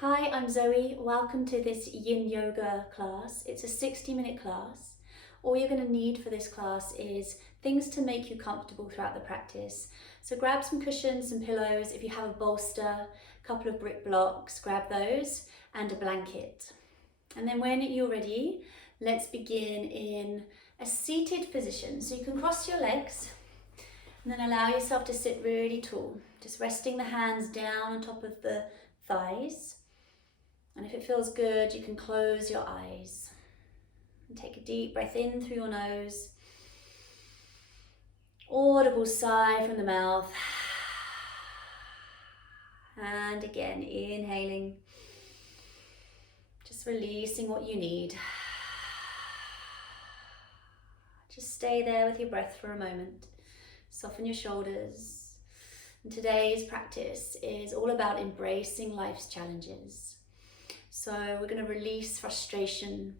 Hi, I'm Zoe. Welcome to this Yin Yoga class. It's a 60-minute class. All you're going to need for this class is things to make you comfortable throughout the practice. So grab some cushions, some pillows. If you have a bolster, a couple of brick blocks, grab those, and a blanket. And then when you're ready, let's begin in a seated position. So you can cross your legs and then allow yourself to sit really tall. Just resting the hands down on top of the thighs. And if it feels good, you can close your eyes and take a deep breath in through your nose. Audible sigh from the mouth. And again, inhaling. Just releasing what you need. Just stay there with your breath for a moment. Soften your shoulders. And today's practice is all about embracing life's challenges. So we're going to release frustration,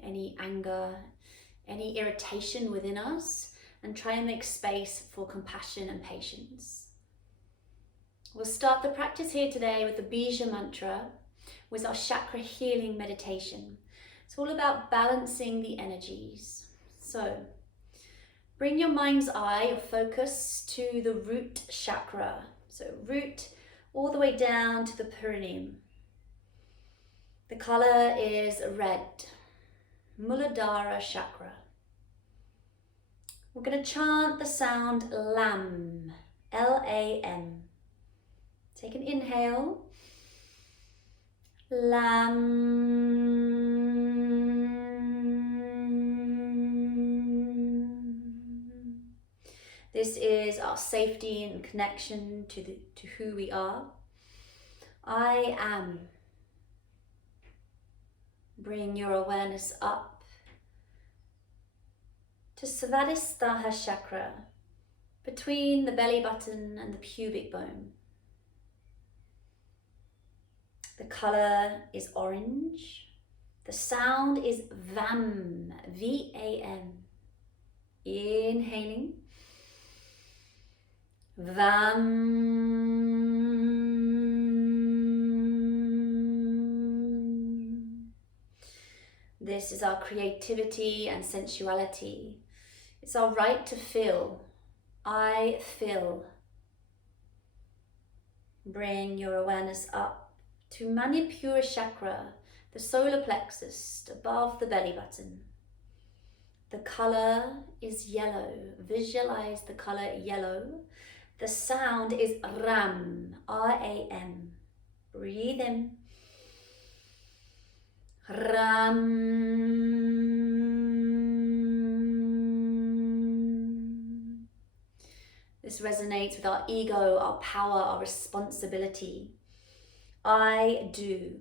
any anger, any irritation within us, and try and make space for compassion and patience. We'll start the practice here today with the Bija mantra, with our chakra healing meditation. It's all about balancing the energies. So bring your mind's eye, your focus, to the root chakra. So root all the way down to the perineum. The color is red, Muladhara chakra. We're going to chant the sound LAM, L-A-M. Take an inhale. LAM. This is our safety and connection to who we are. I am. Bring your awareness up to Svadhisthana chakra, between the belly button and the pubic bone. The color is orange. The sound is VAM, V-A-M. Inhaling. VAM. This is our creativity and sensuality. It's our right to feel. I feel. Bring your awareness up to Manipura chakra, the solar plexus above the belly button. The color is yellow. Visualize the color yellow. The sound is RAM, R-A-M. Breathe in. Ram. This resonates with our ego, our power, our responsibility. I do.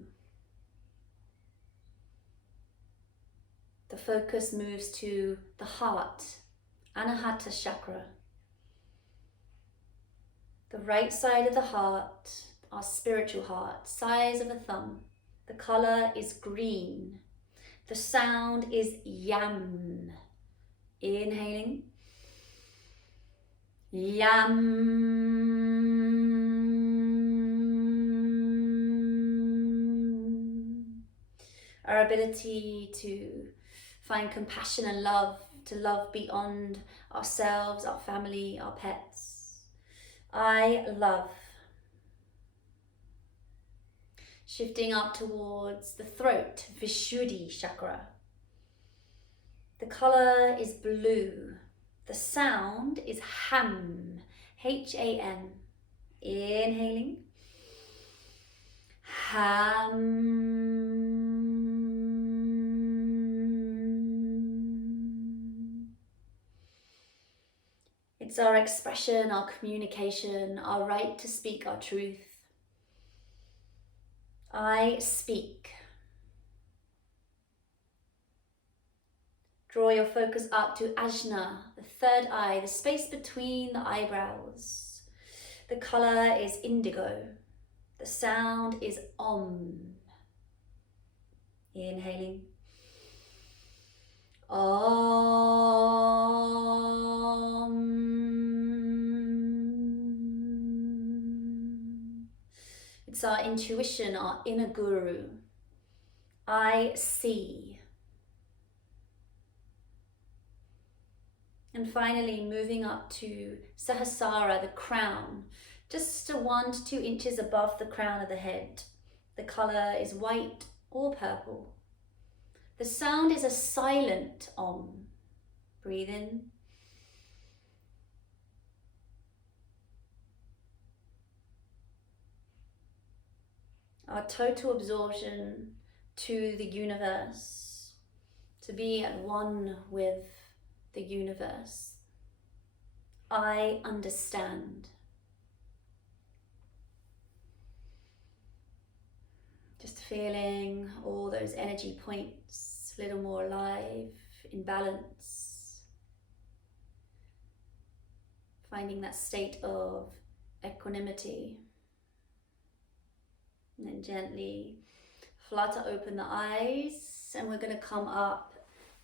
The focus moves to the heart, Anahata chakra. The right side of the heart, our spiritual heart, size of a thumb. The color is green. The sound is YAM. Inhaling. YAM. Our ability to find compassion and love, to love beyond ourselves, our family, our pets. I love. Shifting up towards the throat, Vishuddhi chakra. The color is blue. The sound is HAM, H-A-M. Inhaling. HAM. It's our expression, our communication, our right to speak our truth. I speak. Draw your focus up to Ajna, the third eye, the space between the eyebrows. The color is indigo. The sound is Om. Inhaling. Om. It's our intuition, our inner guru. I see. And finally, moving up to Sahasrara, the crown, just 1 to 2 inches above the crown of the head. The color is white or purple. The sound is a silent Om. Breathe in. Our total absorption to the universe, to be at one with the universe. I understand. Just feeling all those energy points a little more alive, in balance. Finding that state of equanimity. And then gently flutter open the eyes, and we're going to come up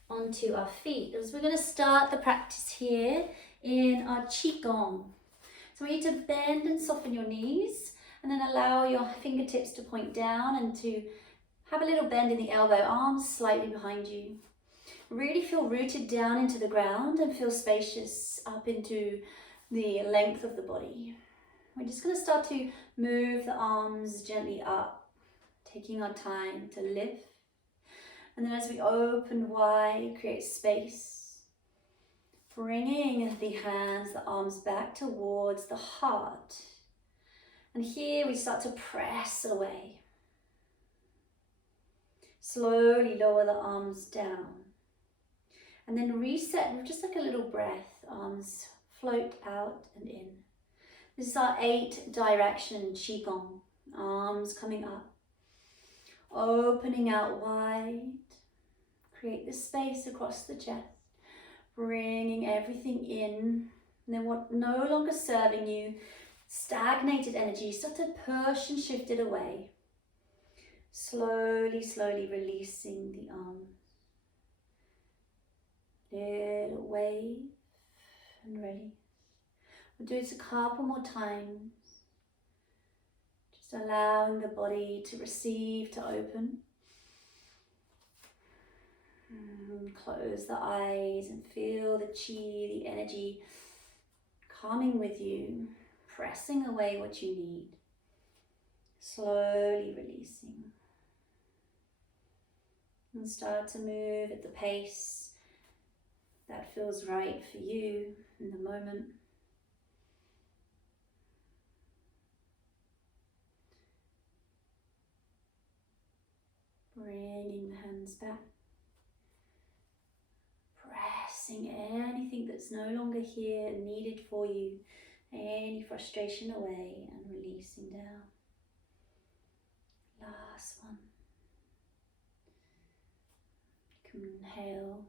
onto our feet as we're going to start the practice here in our Qigong. So we need to bend and soften your knees, and then allow your fingertips to point down and to have a little bend in the elbow, arms slightly behind you. Really feel rooted down into the ground and feel spacious up into the length of the body. We're just going to start to move the arms gently up, taking our time to lift. And then as we open wide, create space, bringing the hands, the arms back towards the heart. And here we start to press away. Slowly lower the arms down. And then reset with just like a little breath. Arms float out and in. This is our 8 direction Qigong. Arms coming up. Opening out wide. Create the space across the chest. Bringing everything in. And then what no longer serving you, stagnated energy, start to push and shift it away. Slowly, slowly releasing the arms. Little wave and release. We'll do this a couple more times. Just allowing the body to receive, to open. And close the eyes and feel the chi, the energy coming with you, pressing away what you need. Slowly releasing. And start to move at the pace that feels right for you in the moment. Bringing the hands back. Pressing anything that's no longer here and needed for you. Any frustration away and releasing down. Last one. You can inhale.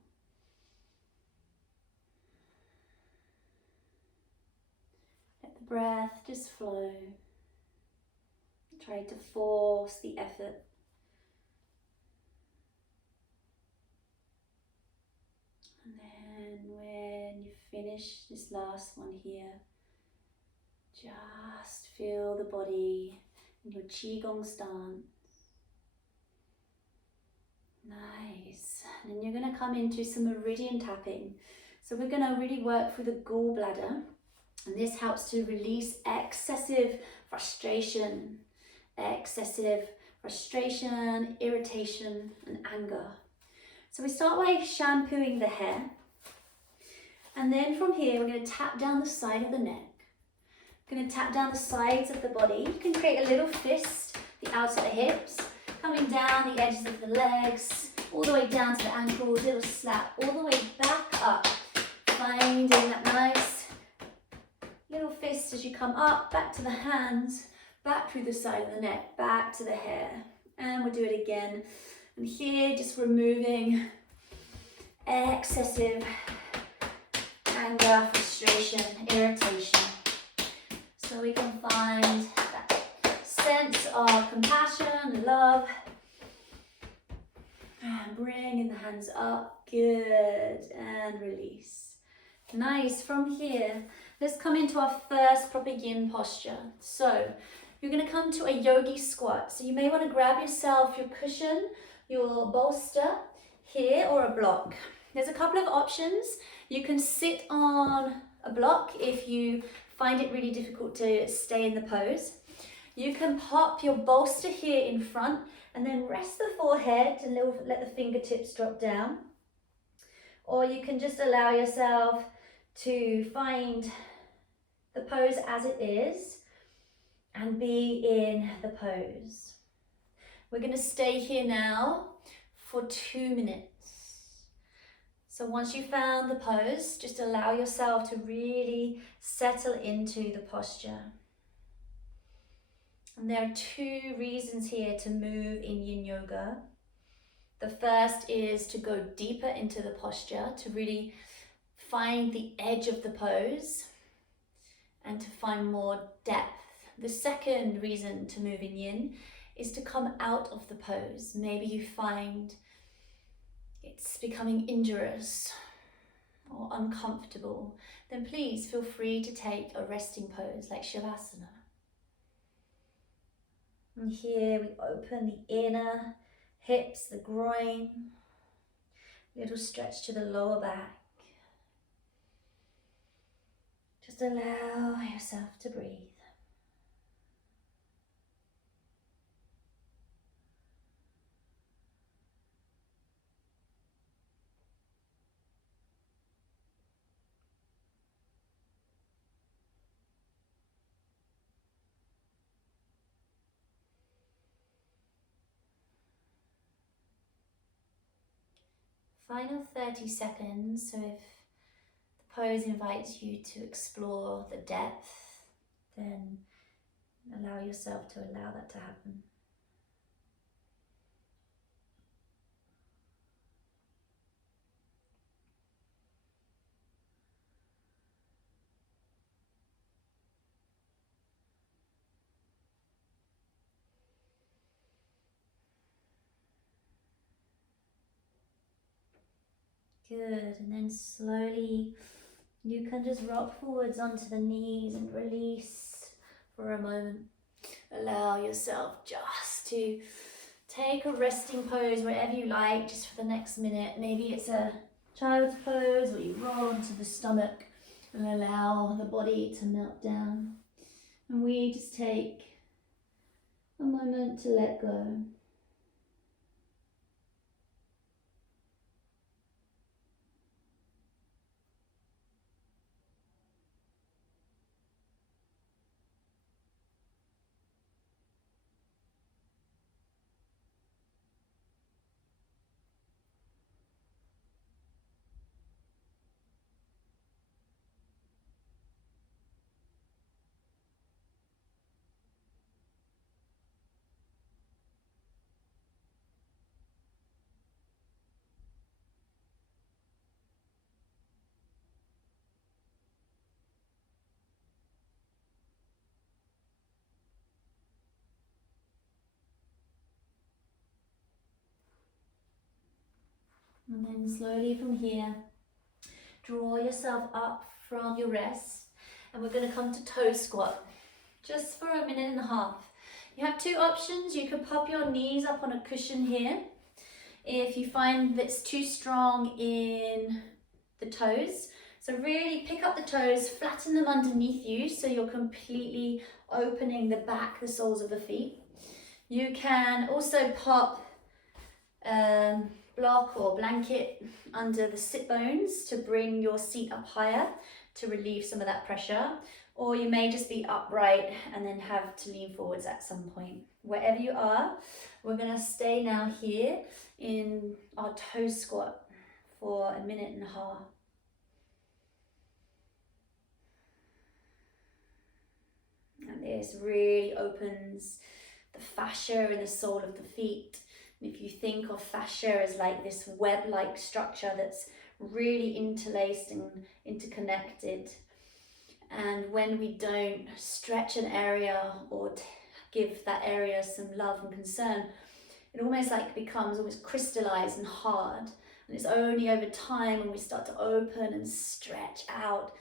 Let the breath just flow. Try to force the effort. And then when you finish this last one here, just feel the body in your Qigong stance. Nice. And then you're going to come into some meridian tapping. So we're going to really work through the gallbladder. And this helps to release excessive frustration, irritation, and anger. So we start by shampooing the hair. And then from here, we're going to tap down the side of the neck. We're going to tap down the sides of the body. You can create a little fist, the outside hips, coming down the edges of the legs, all the way down to the ankles, little slap, all the way back up. Finding that nice little fist as you come up, back to the hands, back through the side of the neck, back to the hair. And we'll do it again. And here, just removing excessive anger, frustration, irritation. So we can find that sense of compassion, love. And bringing the hands up, good, and release. Nice, from here, let's come into our first proper yin posture. So you're going to come to a yogi squat. So you may want to grab yourself your cushion, your bolster here, or a block. There's a couple of options. You can sit on a block if you find it really difficult to stay in the pose. You can pop your bolster here in front and then rest the forehead and let the fingertips drop down. Or you can just allow yourself to find the pose as it is and be in the pose. We're going to stay here now for 2 minutes. So once you've found the pose, just allow yourself to really settle into the posture. And there are 2 reasons here to move in Yin Yoga. The first is to go deeper into the posture, to really find the edge of the pose and to find more depth. The second reason to move in Yin is to come out of the pose. Maybe you find it's becoming injurious or uncomfortable. Then please feel free to take a resting pose like Shavasana. And here we open the inner hips, the groin, little stretch to the lower back. Just allow yourself to breathe. Final 30 seconds, so if the pose invites you to explore the depth, then allow yourself to allow that to happen. Good, and then slowly you can just rock forwards onto the knees and release for a moment. Allow yourself just to take a resting pose wherever you like, just for the next minute. Maybe it's a child's pose, or you roll onto the stomach and allow the body to melt down. And we just take a moment to let go. And then slowly from here, draw yourself up from your rest, and we're going to come to toe squat just for a minute and a half. You have 2 options. You can pop your knees up on a cushion here. If you find that's too strong in the toes, so really pick up the toes, flatten them underneath you so you're completely opening the back, the soles of the feet. You can also pop block or blanket under the sit bones to bring your seat up higher to relieve some of that pressure, or you may just be upright and then have to lean forwards at some point. Wherever you are, we're going to stay now here in our toe squat for a minute and a half. And this really opens the fascia in the sole of the feet. If you think of fascia as like this web-like structure that's really interlaced and interconnected, and when we don't stretch an area or give that area some love and concern, it almost like becomes almost crystallized and hard. And it's only over time when we start to open and stretch out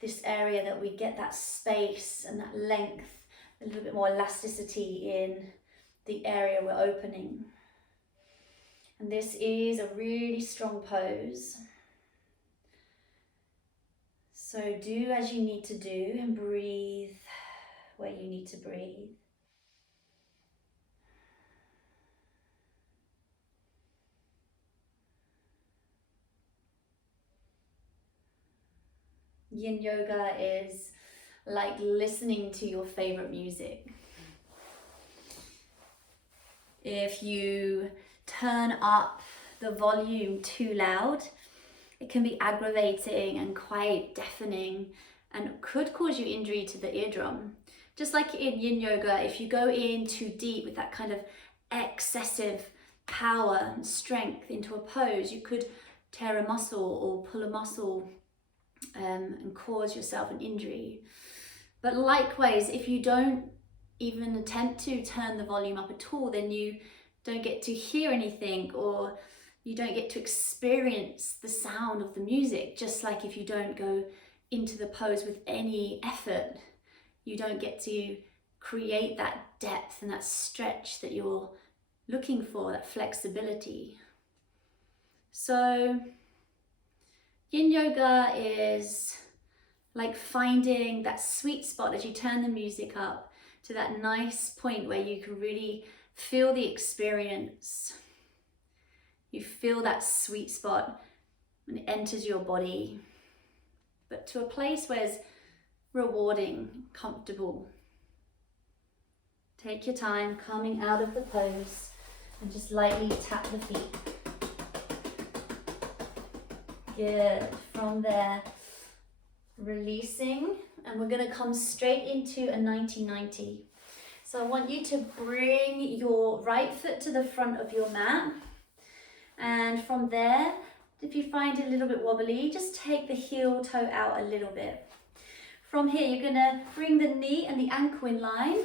this area that we get that space and that length a little bit more elasticity in the area we're opening. And this is a really strong pose. So do as you need to do and breathe where you need to breathe. Yin yoga is like listening to your favorite music. If you turn up the volume too loud, it can be aggravating and quite deafening and could cause you injury to the eardrum. Just like in yin yoga, if you go in too deep with that kind of excessive power and strength into a pose, you could tear a muscle or pull a muscle and cause yourself an injury. But likewise, if you don't even attempt to turn the volume up at all, then you don't get to hear anything, or you don't get to experience the sound of the music. Just like if you don't go into the pose with any effort, you don't get to create that depth and that stretch that you're looking for, that flexibility. So yin yoga is like finding that sweet spot as you turn the music up to that nice point where you can really feel the experience. You feel that sweet spot and it enters your body, but to a place where it's rewarding, comfortable. Take your time coming out of the pose and just lightly tap the feet. Good. From there, releasing, and we're going to come straight into a 90-90. So I want you to bring your right foot to the front of your mat, and from there, if you find it a little bit wobbly, just take the heel toe out a little bit. From here, you're going to bring the knee and the ankle in line,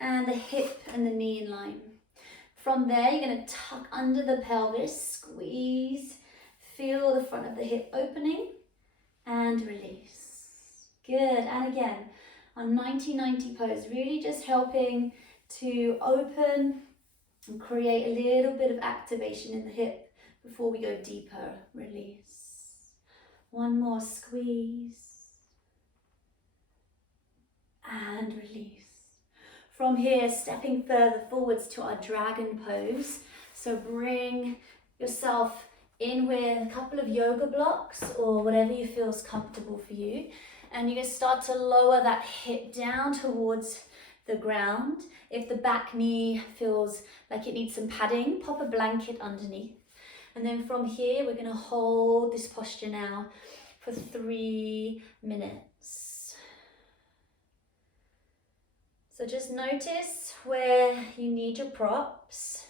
and the hip and the knee in line. From there, you're going to tuck under the pelvis, squeeze, feel the front of the hip opening, and release. Good. And again, on 90-90 pose, really just helping to open and create a little bit of activation in the hip before we go deeper. Release. One more squeeze. And release. From here, stepping further forwards to our dragon pose. So bring yourself in with a couple of yoga blocks or whatever you feel is comfortable for you. And you're going to start to lower that hip down towards the ground. If the back knee feels like it needs some padding, pop a blanket underneath. And then from here, we're going to hold this posture now for 3 minutes. So just notice where you need your props,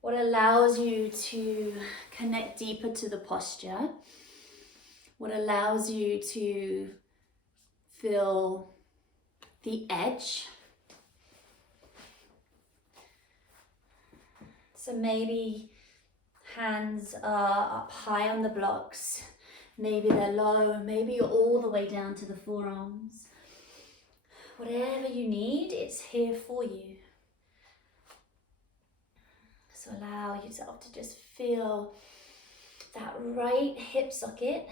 what allows you to connect deeper to the posture, what allows you to feel the edge. So maybe hands are up high on the blocks, maybe they're low, maybe you're all the way down to the forearms. Whatever you need, it's here for you. So allow yourself to just feel that right hip socket.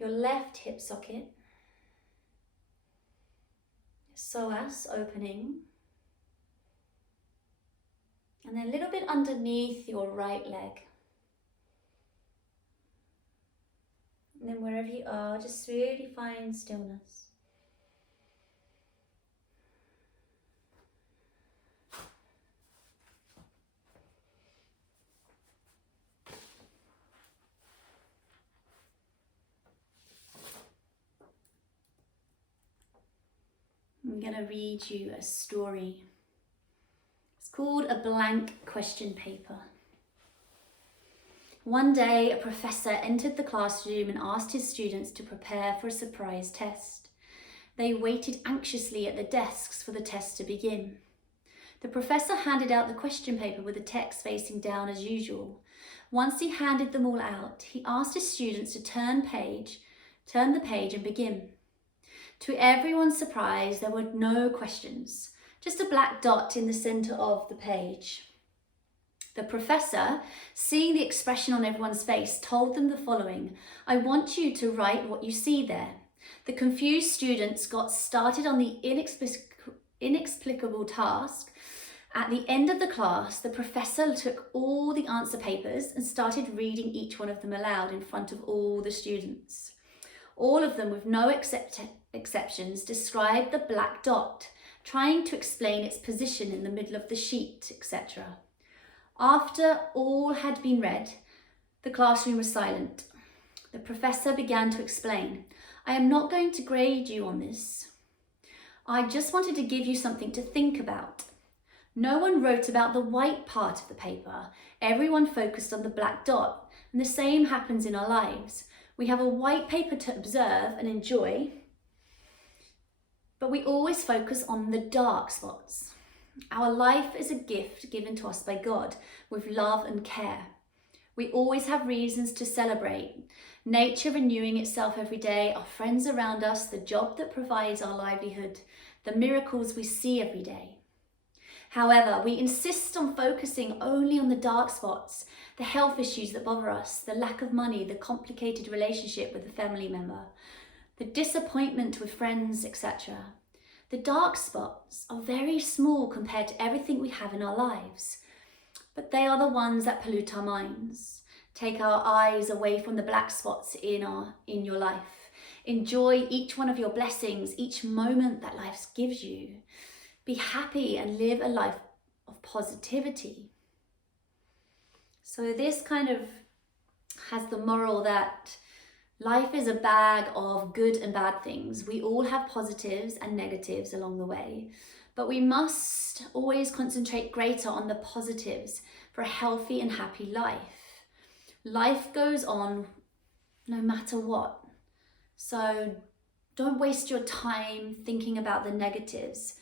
Your left hip socket. Psoas opening. And then a little bit underneath your right leg. And then wherever you are, just really find stillness. I'm going to read you a story. It's called A Blank Question Paper. One day, a professor entered the classroom and asked his students to prepare for a surprise test. They waited anxiously at the desks for the test to begin. The professor handed out the question paper with the text facing down as usual. Once he handed them all out, he asked his students to turn page Turn the page and begin. To everyone's surprise, there were no questions, just a black dot in the centre of the page. The professor, seeing the expression on everyone's face, told them the following: I want you to write what you see there. The confused students got started on the inexplicable task. At the end of the class, the professor took all the answer papers and started reading each one of them aloud in front of all the students. All of them, with no exceptions, described the black dot, trying to explain its position in the middle of the sheet, etc. After all had been read, the classroom was silent. The professor began to explain. I am not going to grade you on this. I just wanted to give you something to think about. No one wrote about the white part of the paper. Everyone focused on the black dot, and the same happens in our lives. We have a white paper to observe and enjoy, but we always focus on the dark spots. Our life is a gift given to us by God with love and care. We always have reasons to celebrate. Nature renewing itself every day, our friends around us, the job that provides our livelihood, the miracles we see every day. However, we insist on focusing only on the dark spots, the health issues that bother us, the lack of money, the complicated relationship with a family member, the disappointment with friends, etc. The dark spots are very small compared to everything we have in our lives, but they are the ones that pollute our minds, take our eyes away from the black spots in your life. Enjoy each one of your blessings, each moment that life gives you. Be happy and live a life of positivity. So this kind of has the moral that life is a bag of good and bad things. We all have positives and negatives along the way, but we must always concentrate greater on the positives for a healthy and happy life. Life goes on no matter what. So don't waste your time thinking about the negatives.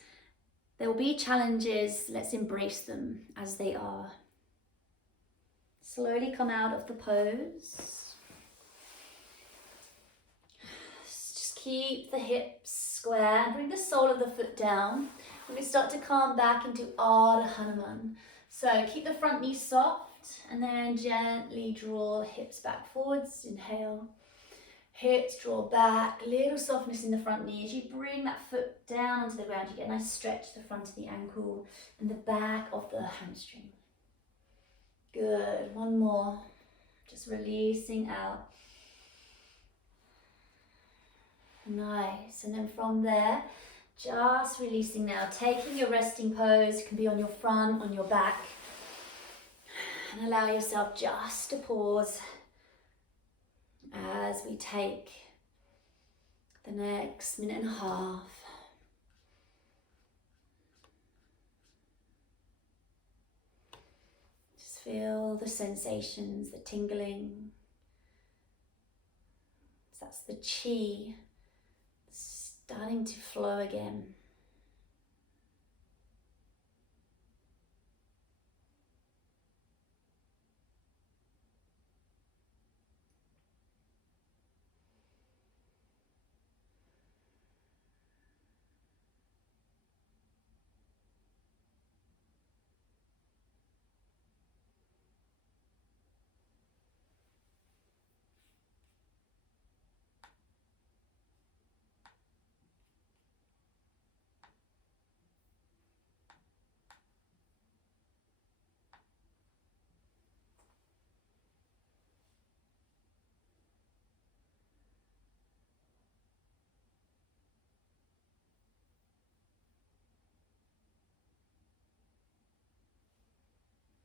There will be challenges, let's embrace them as they are. Slowly come out of the pose. Just keep the hips square and bring the sole of the foot down. When we start to calm back into Ardha Hanuman. So keep the front knee soft and then gently draw the hips back forwards. Inhale. Hips draw back, little softness in the front knee. As you bring that foot down onto the ground, you get a nice stretch to the front of the ankle and the back of the hamstring. Good, one more. Just releasing out. Nice, and then from there, just releasing now. Taking your resting pose, it can be on your front, on your back. And allow yourself just to pause as we take the next minute and a half. Just feel the sensations, the tingling. So that's the chi starting to flow again.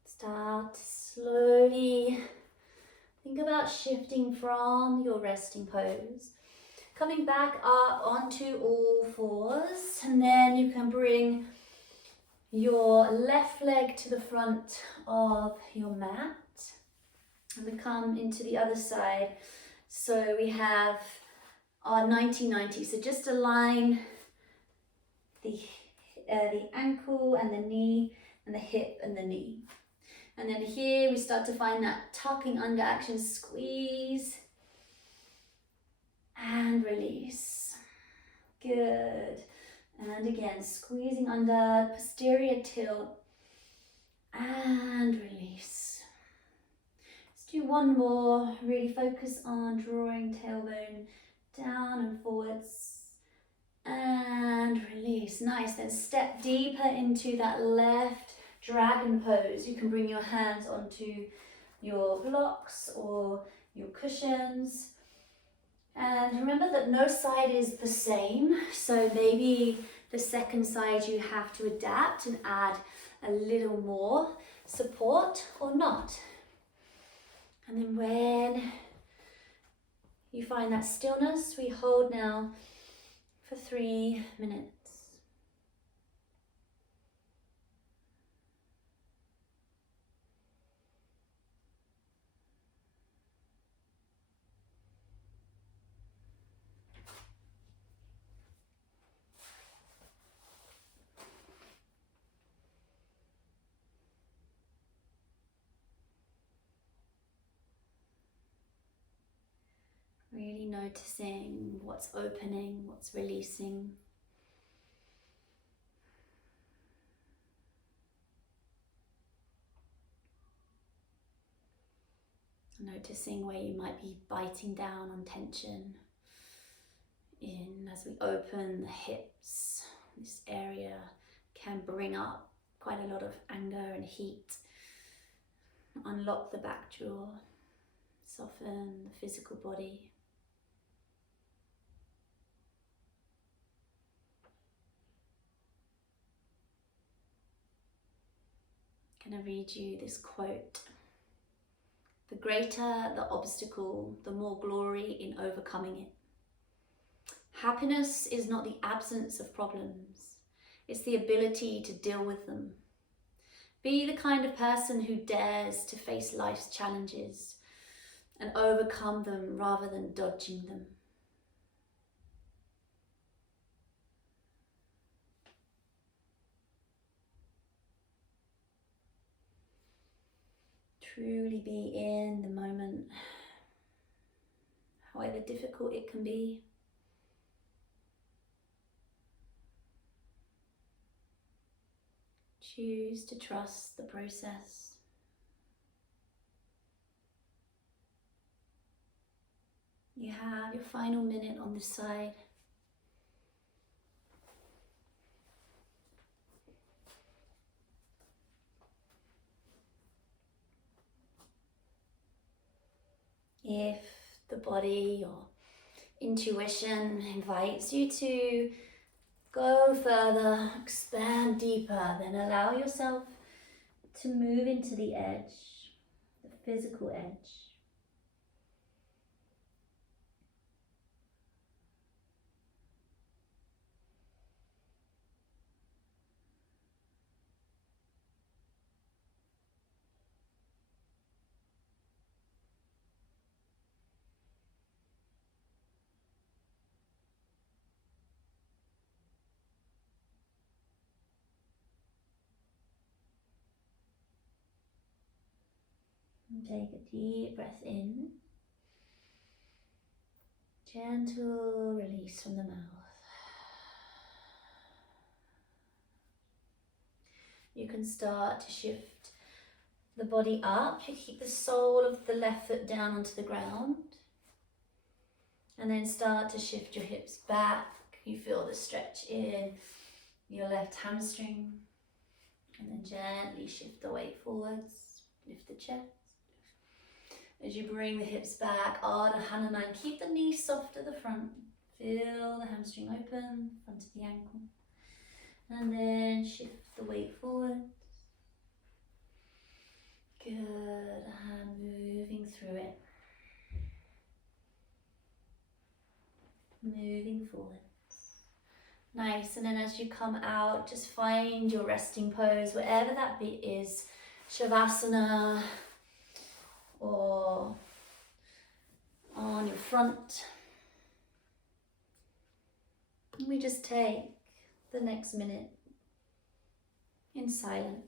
Start to slowly think about shifting from your resting pose, coming back up onto all fours, and then you can bring your left leg to the front of your mat, and we come into the other side. So we have our 90-90. So just align the ankle and the knee, and the hip and the knee. And then here we start to find that tucking under action, squeeze and release. Good. And again, squeezing under, posterior tilt, and release. Let's do one more. Really focus on drawing tailbone down and forwards, and release. Nice. Then step deeper into that left dragon pose. You can bring your hands onto your blocks or your cushions. And remember that no side is the same, so maybe the second side you have to adapt and add a little more support or not. And then when you find that stillness, we hold now for 3 minutes. Really noticing what's opening, what's releasing. Noticing where you might be biting down on tension. As we open the hips, this area can bring up quite a lot of anger and heat. Unlock the back jaw, soften the physical body. I'm going to read you this quote. The greater the obstacle, the more glory in overcoming it. Happiness is not the absence of problems, it's the ability to deal with them. Be the kind of person who dares to face life's challenges and overcome them rather than dodging them. Truly be in the moment, however difficult it can be. Choose to trust the process. You have your final minute on this side. If the body or intuition invites you to go further, expand deeper, then allow yourself to move into the edge, the physical edge. And take a deep breath in. Gentle release from the mouth. You can start to shift the body up. You keep the sole of the left foot down onto the ground. And then start to shift your hips back. You feel the stretch in your left hamstring. And then gently shift the weight forwards. Lift the chest. As you bring the hips back, Ardha Hanuman, keep the knees soft at the front. Feel the hamstring open, front of the ankle. And then shift the weight forward. Good, and moving through it. Moving forward. Nice, and then as you come out, just find your resting pose, wherever that bit is. Shavasana, or on your front. And we just take the next minute in silence.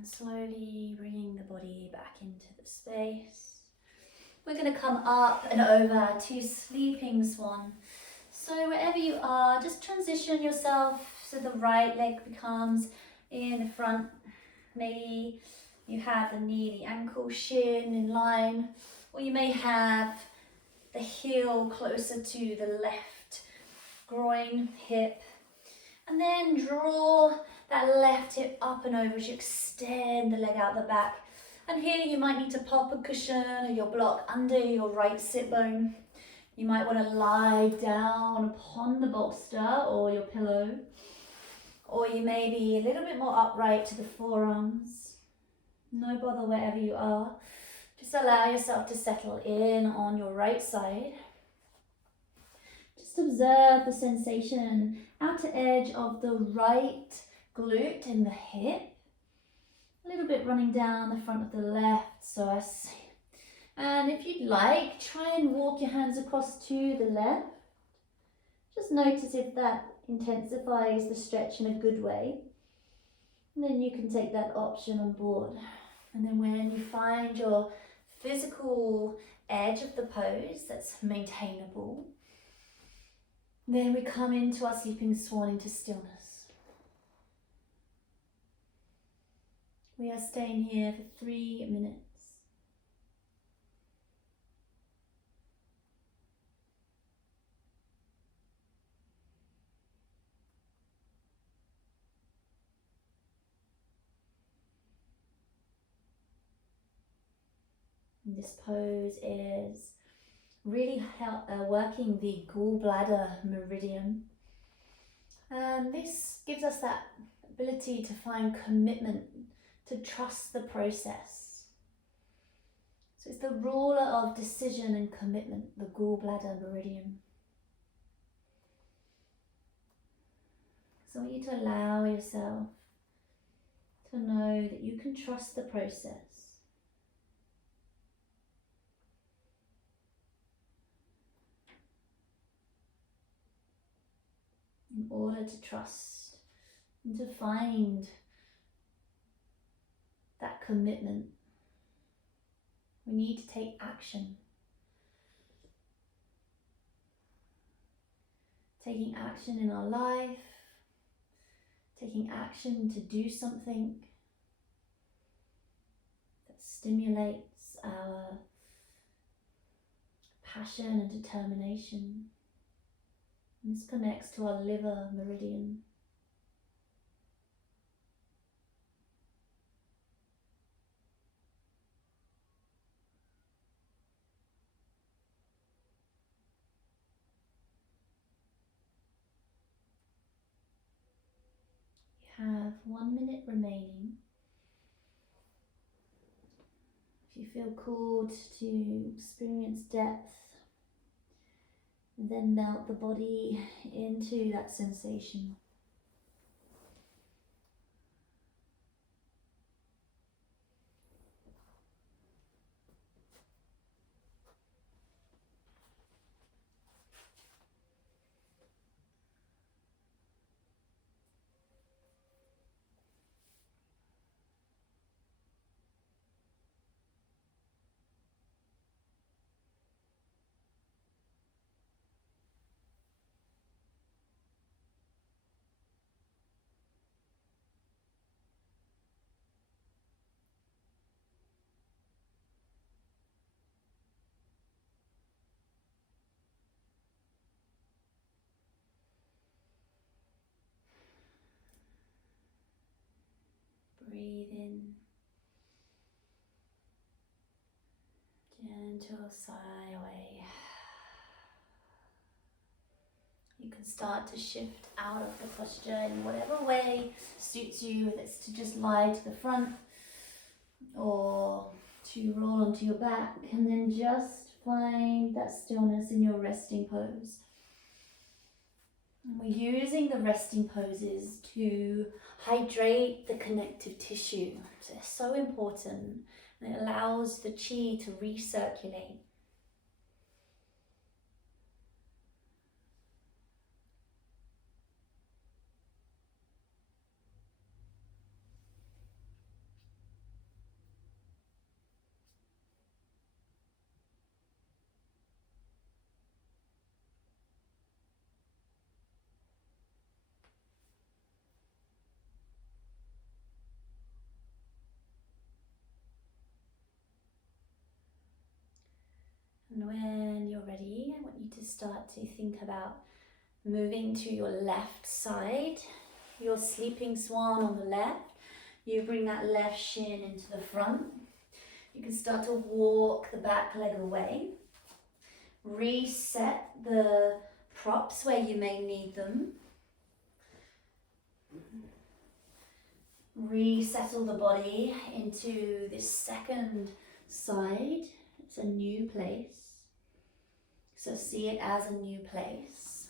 And slowly bringing the body back into the space. We're going to come up and over to Sleeping Swan. So wherever you are, just transition yourself so the right leg becomes in the front. Maybe you have the knee, the ankle, shin in line, or you may have the heel closer to the left groin, hip. And then draw that left hip up and over as you extend the leg out the back. And here you might need to pop a cushion or your block under your right sit bone. You might want to lie down upon the bolster or your pillow. Or you may be a little bit more upright to the forearms. No bother wherever you are. Just allow yourself to settle in on your right side. Just observe the sensation, outer edge of the right glute in the hip. A little bit running down the front of the left, so I see. And if you'd like, try and walk your hands across to the left. Just notice if that intensifies the stretch in a good way. And then you can take that option on board. And then when you find your physical edge of the pose that's maintainable, then we come into our Sleeping Swan, into stillness. We are staying here for 3 minutes. And this pose is really working the gallbladder meridian. And this gives us that ability to find commitment, to trust the process. So it's the ruler of decision and commitment, the gallbladder meridian. So I want you to allow yourself to know that you can trust the process. In order to trust and to find that commitment, we need to take action. Taking action in our life, taking action to do something that stimulates our passion and determination. And this connects to our liver meridian. You have 1 minute remaining. If you feel called to experience depth, then melt the body into that sensation. Breathe in. Gentle sigh away. You can start to shift out of the posture in whatever way suits you, whether it's to just lie to the front or to roll onto your back, and then just find that stillness in your resting pose. And we're using the resting poses to hydrate the connective tissue. So they're so important, and it allows the chi to recirculate. And when you're ready, I want you to start to think about moving to your left side, your sleeping swan on the left. You bring that left shin into the front. You can start to walk the back leg away. Reset the props where you may need them. Resettle the body into this second side. It's a new place. So see it as a new place.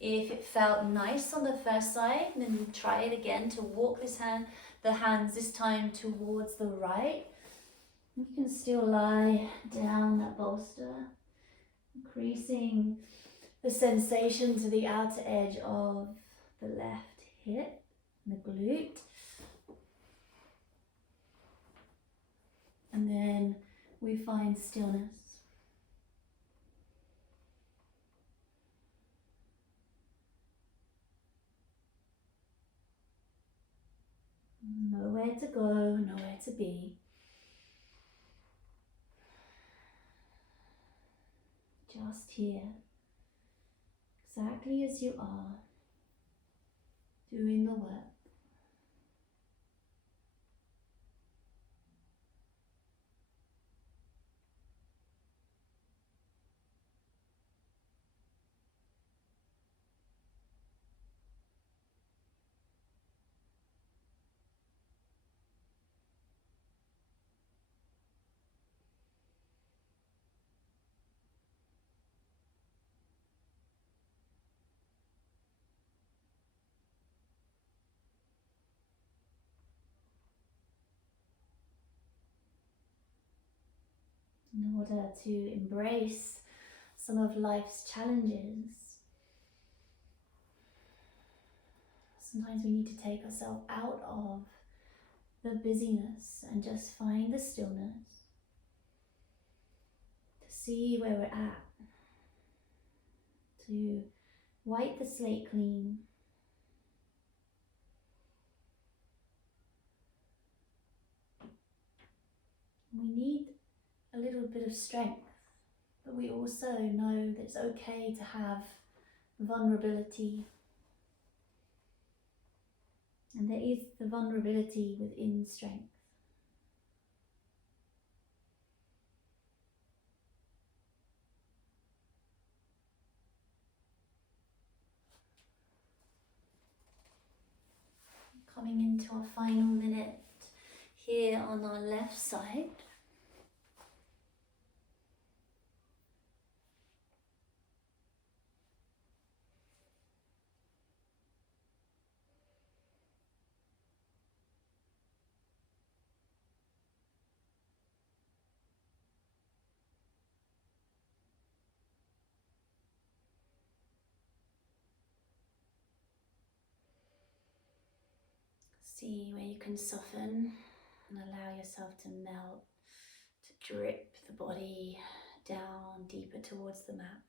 If it felt nice on the first side, then try it again to walk the hands this time towards the right. You can still lie down that bolster, increasing the sensation to the outer edge of the left hip, the glute. And then we find stillness. Nowhere to go, nowhere to be. Just here, exactly as you are, doing the work. In order to embrace some of life's challenges, sometimes we need to take ourselves out of the busyness and just find the stillness, to see where we're at, to wipe the slate clean. We need a little bit of strength, but we also know that it's okay to have vulnerability. And there is the vulnerability within strength. Coming into our final minute here on our left side. See where you can soften and allow yourself to melt, to drip the body down deeper towards the mat.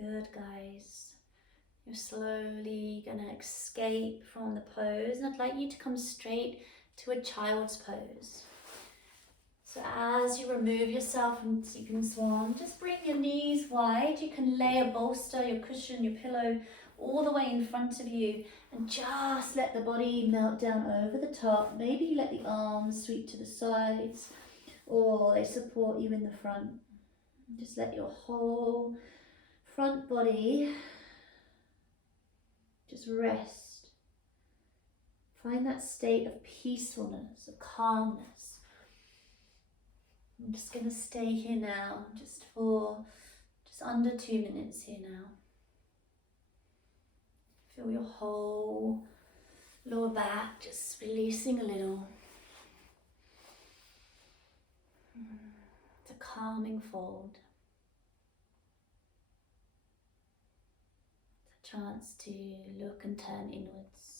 Good, guys. You're slowly going to escape from the pose, and I'd like you to come straight to a child's pose. So as you remove yourself from sleeping swan, just bring your knees wide. You can lay a bolster, your cushion, your pillow all the way in front of you, and just let the body melt down over the top. Maybe you let the arms sweep to the sides, or they support you in the front. Just let your whole front body just rest. Find that state of peacefulness, of calmness. I'm just going to stay here now, just for under 2 minutes here now. Feel your whole lower back just releasing a little. It's a calming fold. chance to look and turn inwards.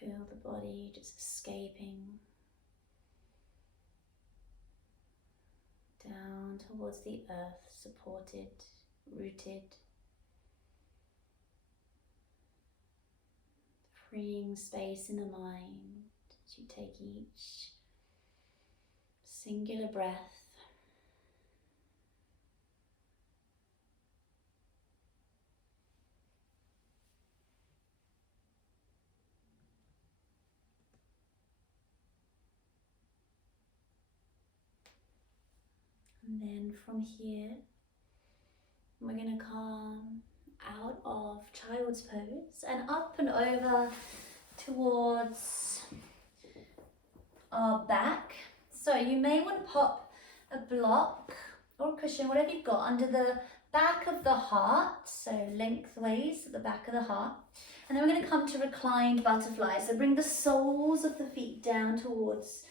Feel the body just escaping down towards the earth, supported, rooted, freeing space in the mind as you take each singular breath. And then from here, we're going to come out of child's pose and up and over towards our back. So you may want to pop a block or a cushion, whatever you've got, under the back of the heart, so lengthways at the back of the heart. And then we're going to come to reclined butterfly. So bring the soles of the feet down towards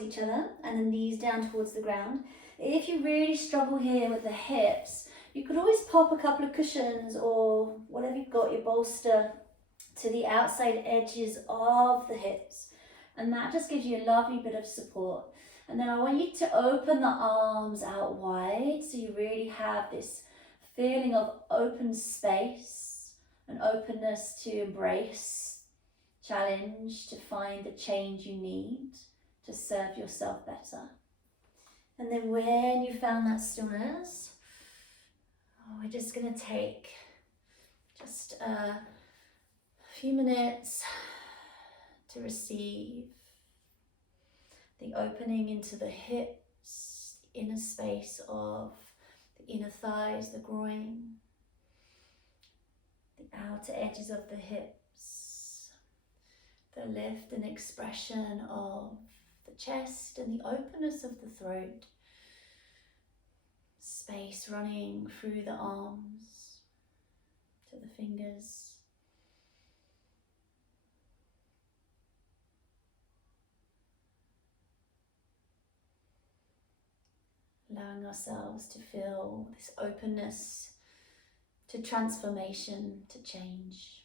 each other, and the knees down towards the ground. If you really struggle here with the hips, you could always pop a couple of cushions or whatever you've got, your bolster, to the outside edges of the hips. And that just gives you a lovely bit of support. And then I want you to open the arms out wide, so you really have this feeling of open space and openness to embrace challenge, to find the change you need to serve yourself better. And then when you found that stillness, we're just going to take just a few minutes to receive the opening into the hips, the inner space of the inner thighs, the groin, the outer edges of the hips, the lift and expression of the chest and the openness of the throat, space running through the arms to the fingers. Allowing ourselves to feel this openness to transformation, to change.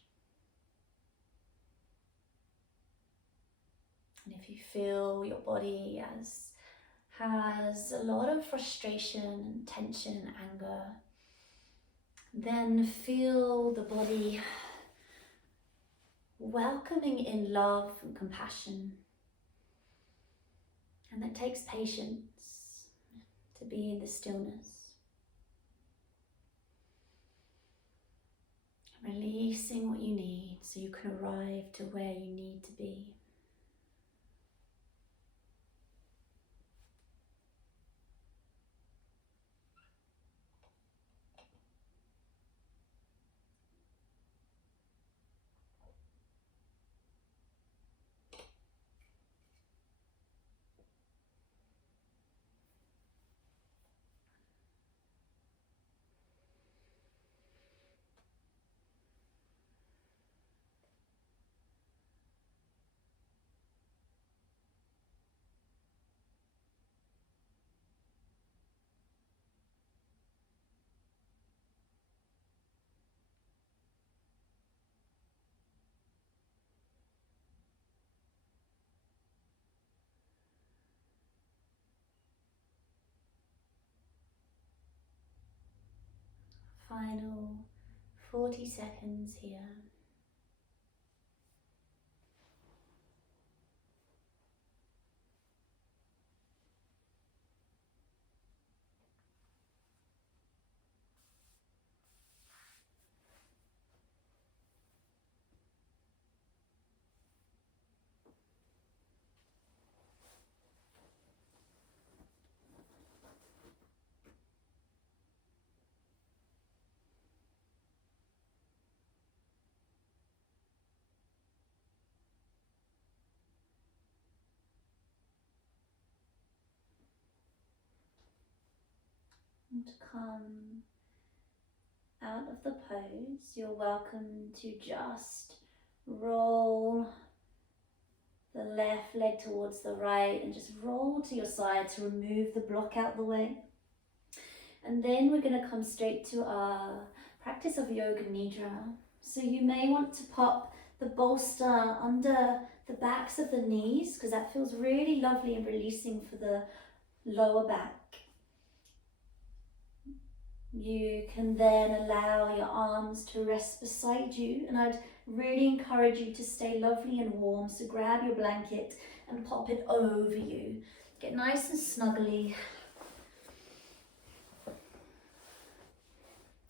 And if you feel your body has a lot of frustration, tension, anger, then feel the body welcoming in love and compassion. And that takes patience to be in the stillness. Releasing what you need so you can arrive to where you need to be. Final 40 seconds here. And to come out of the pose, you're welcome to just roll the left leg towards the right and just roll to your side to remove the block out the way. And then we're going to come straight to our practice of Yoga Nidra. So you may want to pop the bolster under the backs of the knees because that feels really lovely and releasing for the lower back. You can then allow your arms to rest beside you, and I'd really encourage you to stay lovely and warm, so grab your blanket and pop it over you. Get nice and snuggly.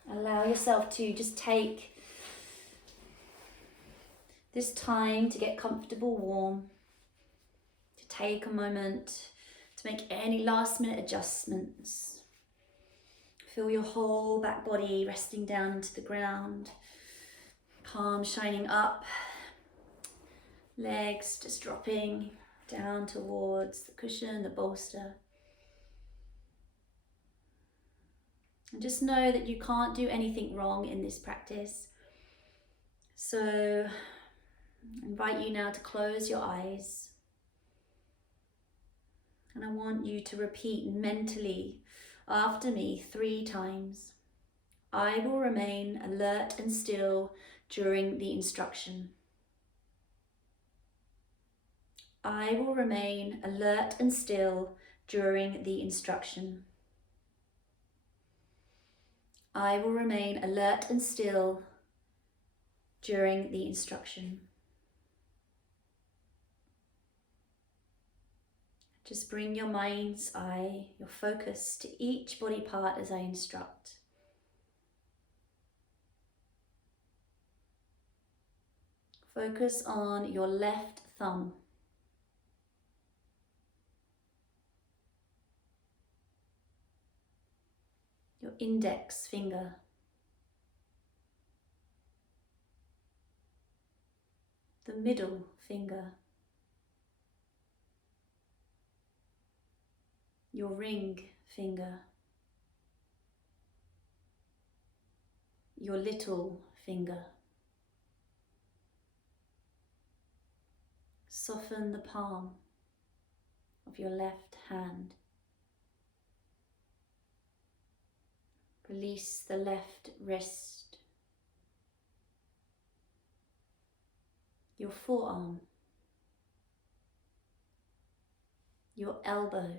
Allow yourself to just take this time to get comfortable, warm, to take a moment to make any last minute adjustments. Feel your whole back body resting down into the ground, palms shining up, legs just dropping down towards the cushion, the bolster. And just know that you can't do anything wrong in this practice. So I invite you now to close your eyes. And I want you to repeat mentally after me 3 times. I will remain alert and still during the instruction. I will remain alert and still during the instruction. I will remain alert and still during the instruction. Just bring your mind's eye, your focus to each body part as I instruct. Focus on your left thumb. Your index finger. The middle finger. Your ring finger. Your little finger. Soften the palm of your left hand. Release the left wrist. Your forearm. Your elbow.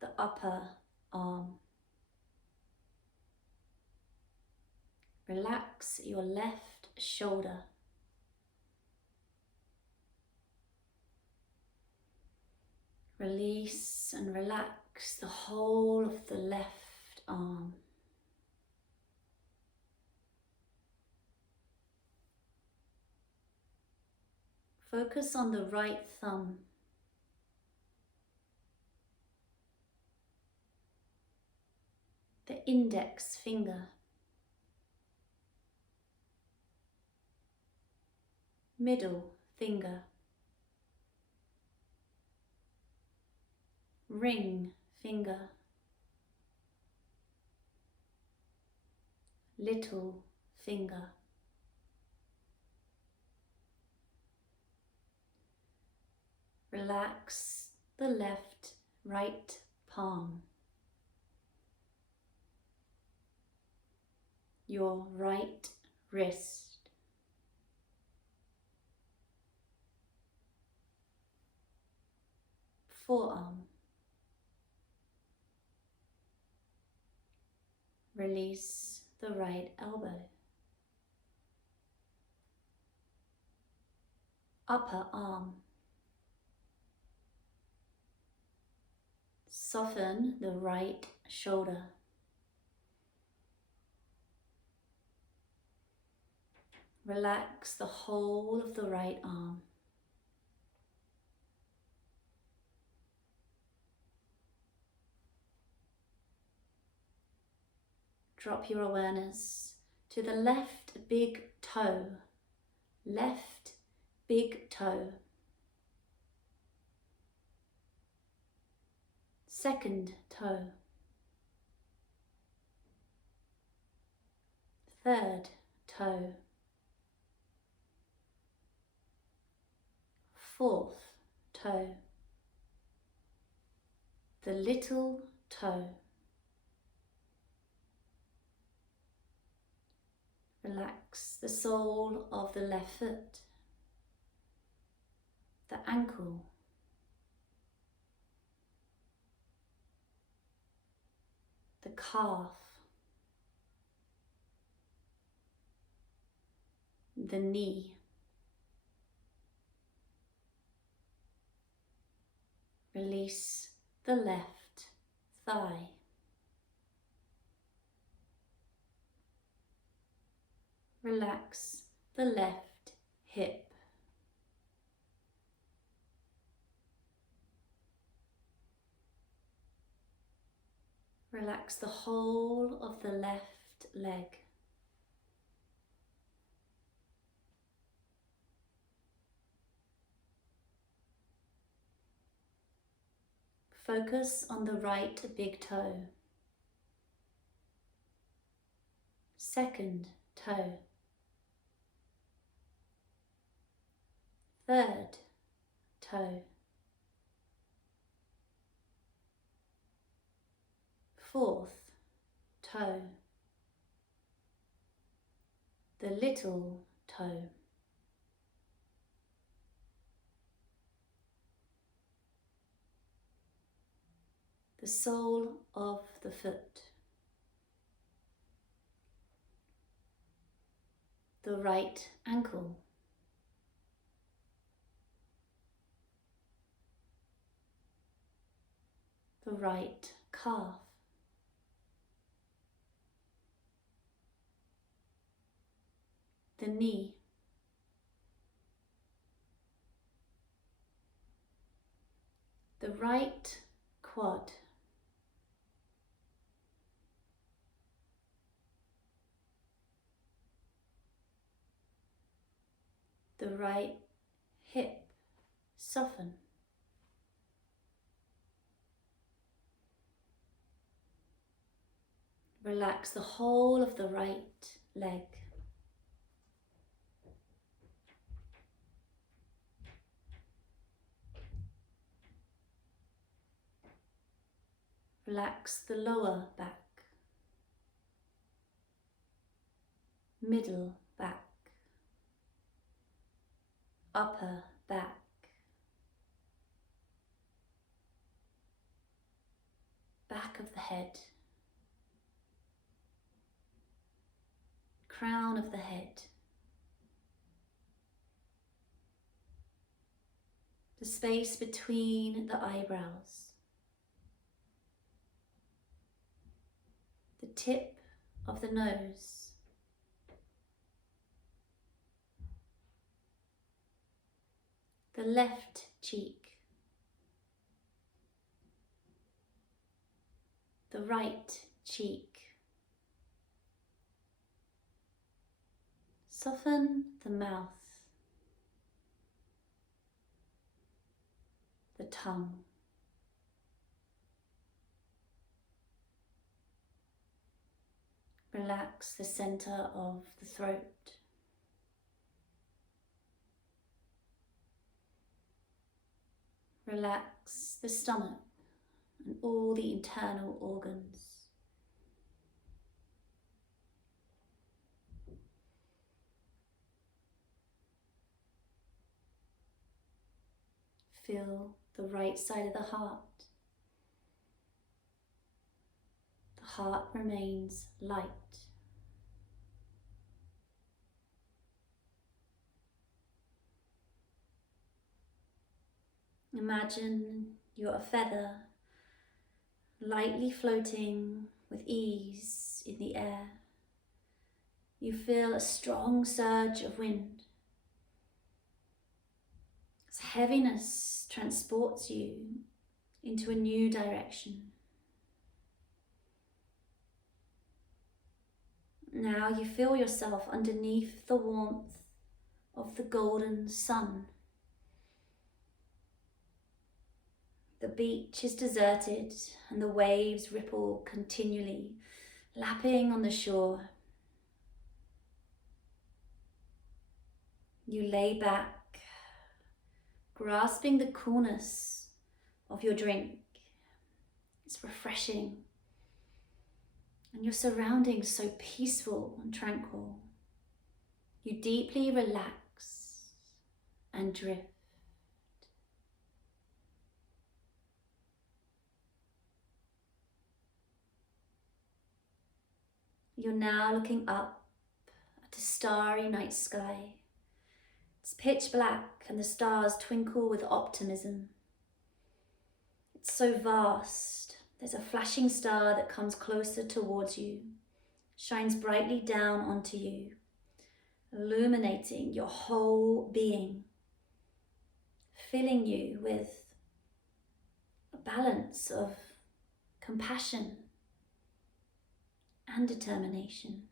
The upper arm. Relax your left shoulder. Release and relax the whole of the left arm. Focus on the right thumb. The index finger. Middle finger. Ring finger. Little finger. Relax the left right palm. Your right wrist. Forearm. Release the right elbow. Upper arm. Soften the right shoulder. Relax the whole of the right arm. Drop your awareness to the left big toe. Left big toe. second toe, third toe, fourth toe, the little toe. Relax the sole of the left foot, the ankle, the calf, the knee. Release the left thigh. Relax the left hip. Relax the whole of the left leg. Focus on the right big toe, second toe, third toe, fourth toe, the little toe. The sole of the foot, the right ankle, the right calf, the knee, the right quad, the right hip. Soften. Relax the whole of the right leg. Relax the lower back, middle back, upper back, back of the head, crown of the head, the space between the eyebrows, the tip of the nose, the left cheek, the right cheek. Soften the mouth, the tongue. Relax the center of the throat. Relax the stomach and all the internal organs. Feel the right side of the heart. The heart remains light. Imagine you're a feather lightly floating with ease in the air. You feel a strong surge of wind. This heaviness transports you into a new direction. Now you feel yourself underneath the warmth of the golden sun. The beach is deserted and the waves ripple continually, lapping on the shore. You lay back, grasping the coolness of your drink. It's refreshing, and your surroundings so peaceful and tranquil. You deeply relax and drift. You're now looking up at a starry night sky. It's pitch black and the stars twinkle with optimism. It's so vast. There's a flashing star that comes closer towards you, shines brightly down onto you, illuminating your whole being, filling you with a balance of compassion and determination.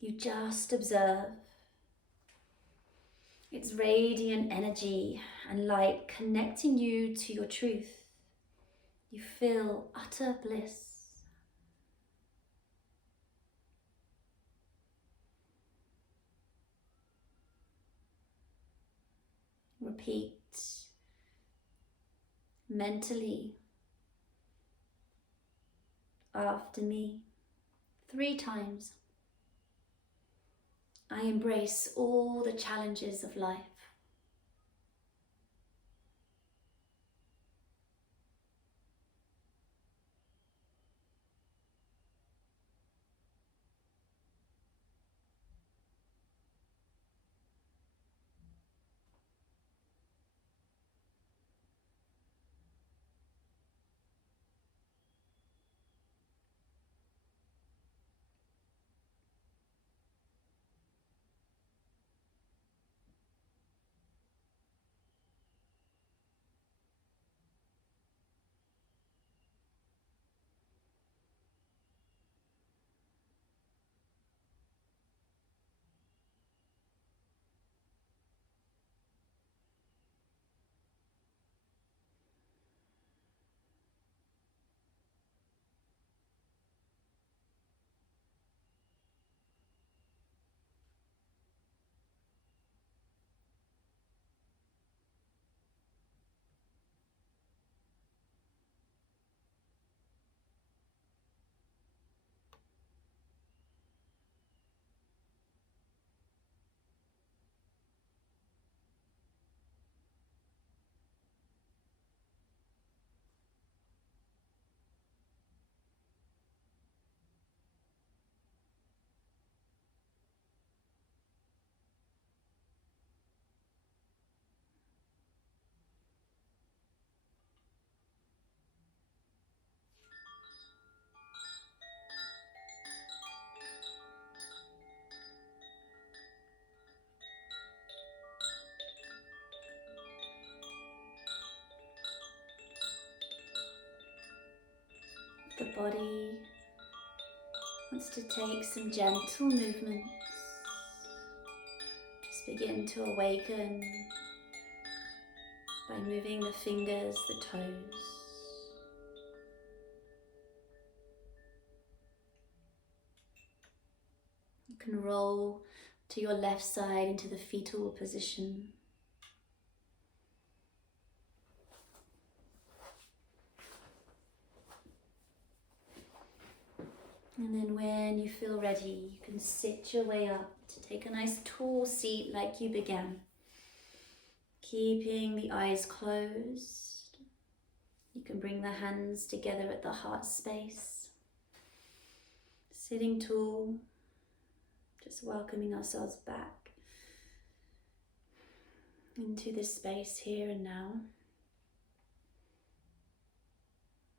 You just observe its radiant energy and light connecting you to your truth. You feel utter bliss. Repeat mentally after me 3 times. I embrace all the challenges of life. The body wants to take some gentle movements. Just begin to awaken by moving the fingers, the toes. You can roll to your left side into the fetal position. And then when you feel ready, you can sit your way up to take a nice tall seat like you began. Keeping the eyes closed. You can bring the hands together at the heart space. Sitting tall, just welcoming ourselves back into this space here and now.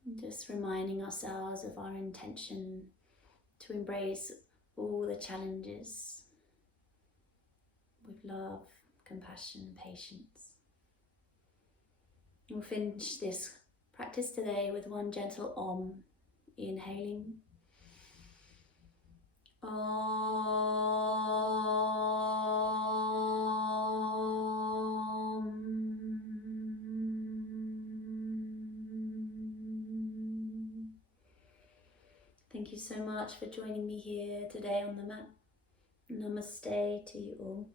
And just reminding ourselves of our intention to embrace all the challenges with love, compassion, and patience. We'll finish this practice today with one gentle Om, inhaling. Om. Thank you so much for joining me here today on the mat. Namaste to you all.